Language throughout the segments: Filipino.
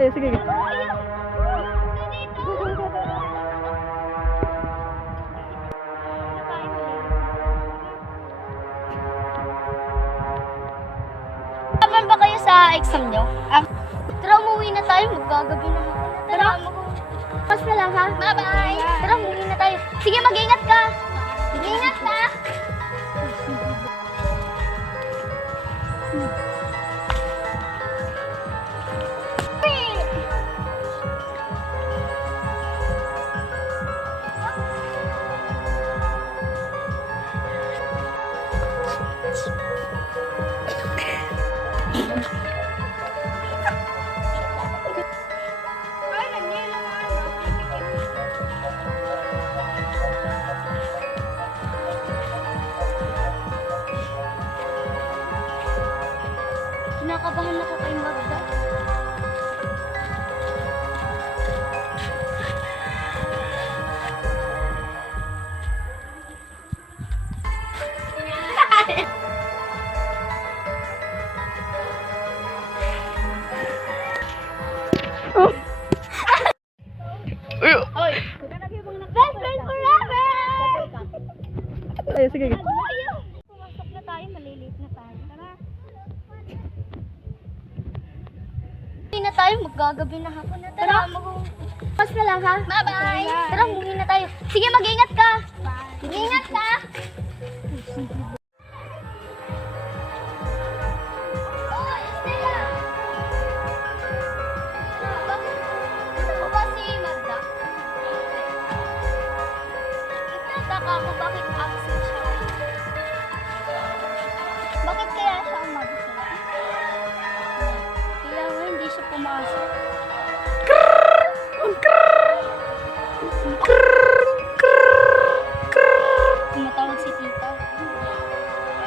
Ay, sige. Kapan ba kayo sa exam nyo? Tara, umuwi na tayo. Magagabi na ako. Tara, pas na lang ha. Bye-bye. Tara, umuwi na tayo. Sige, mag-ingat ka. Mag-ingat ka. Kinakabahan ako kay Magda. Uy! Best friend forever! Ay, sige. Pumasok na tayo, malilate na tayo. Tara. Umuwi na tayo, magagabi na hapon na. Tara, pas na lang ha. Bye-bye. Tara, umuwi na tayo. Sige, mag-ingat ka. Mag-ingat ka. Oy, Estela. Bakit? Gusto mo ba si Magda? Nagtataka ako bakit absent siya. Bakit kaya siya umabsent? Kaya nga hindi siya pumasok. Tumatawag si tita.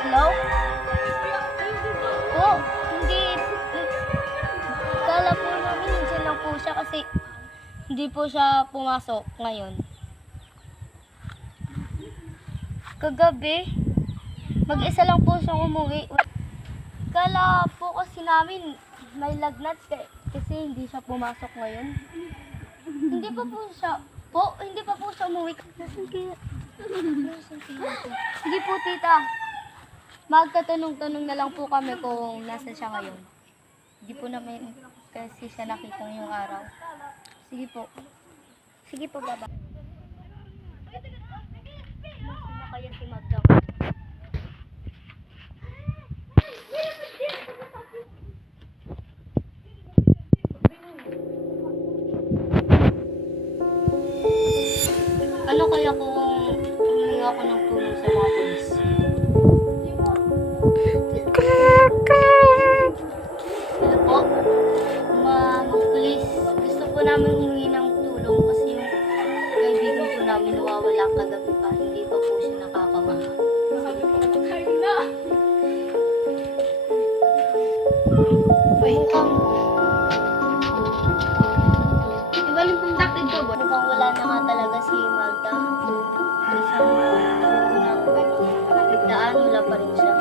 Hello? Po, hindi. Kala po namin nandiyan lang po siya kasi hindi po siya pumasok ngayon. Kagabi, mag-isa lang po siyang umuwi. Kala po kasi namin may lagnat kasi hindi siya pumasok ngayon. Hindi pa po siya umuwi. Nasaan kaya? Sige po, tita. Magtatanong-tanong na lang po kami kung nasaan siya ngayon. Hindi po namin kasi siya nakita ngayong araw. Sige po. Sige po, baba. Nasaan na kaya si Magda? Ano kaya kung humingi ako ng tulong sa mga polis? Hello po? Mga polis, gusto po namin humingi ng tulong kasi yung kaibigan po namin nawawala kagabi pa. Hindi pa po siya nakakamaha. Sige po. Mukhang wala na nga talaga si Magda. Isang nagdaan, wala pa rin siya.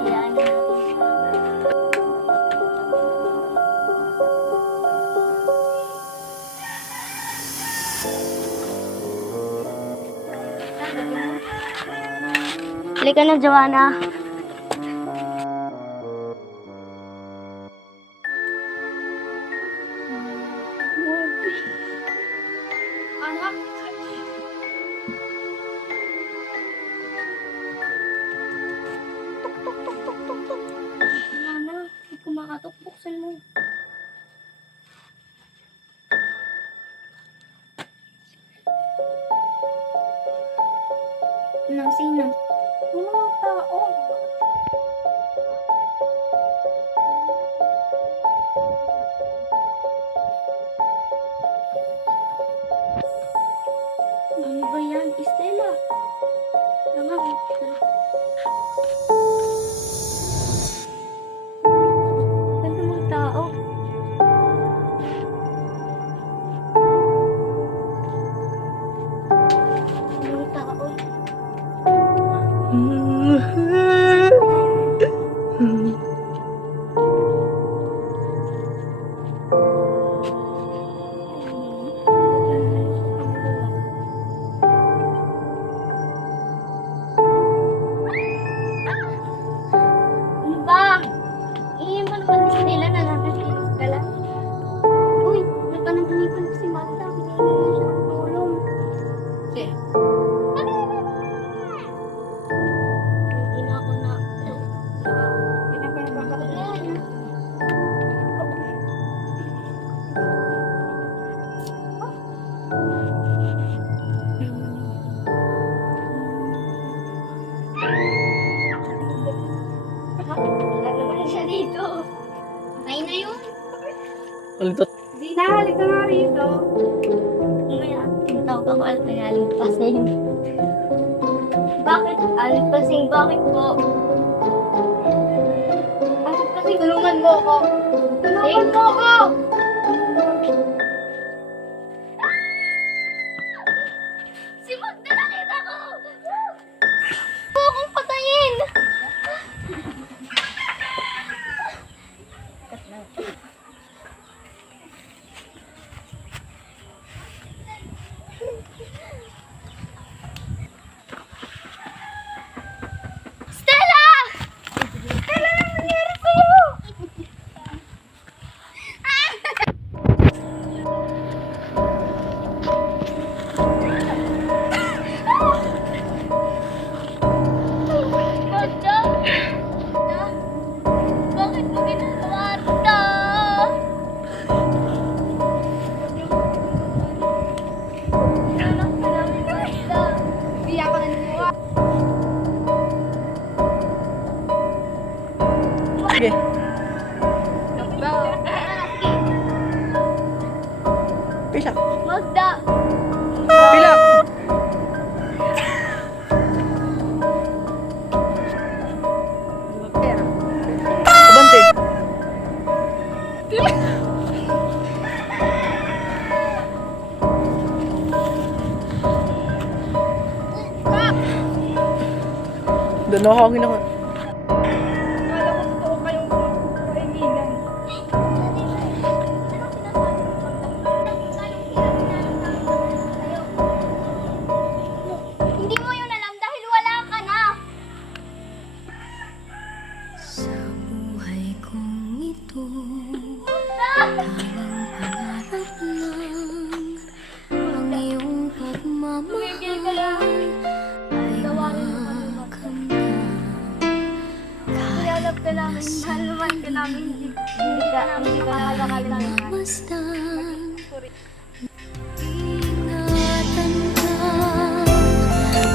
Hayaan na natin siya. Halika na, Joanna. Anak. Tuk. Joanna, hindi ko makatok. Buksan mo. Sino? Mga tao. Ano ba yan? Estela. Tama, tara. Ano mga tao? Mga tao. Ulitot. Di na, halika nga rito. Mamaya, tawag ako Aling Bakit? Aling Pasing, bakit po? Aling Pasing, tulungan mo ako. Tulungan mo ako! Si Magda, nakita ko! Huwag mo akong patayin! Stella! Stella, ano nangyari sa'yo? Magda! Bakit mo ginagawa ito? Anak ka namin, Magda. Hindi ako naniniwa. Sige. Pilak. Magda! Pilak. Abante. Doon ako ginako. Akala ko totoo kayong kaibigan. Hindi mo yun alam dahil wala ka na. Sa buhay kong ito, Magda! pangarap lang ang iyong Tumigil ka lang. pagmamahal ay Tawarin mo kami, Magda. makamdam. Hinanap ka namin, mahal naman ka namin. Hindi ka nakalakal namin. Masdan, ingatan ka,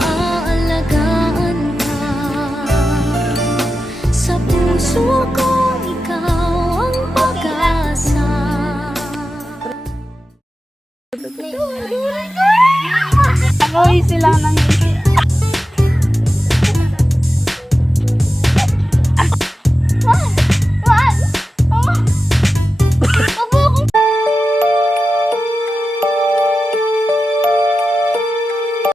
aalagaan ka. Sa puso ko, ikaw ang pag-asa. Ako sila nang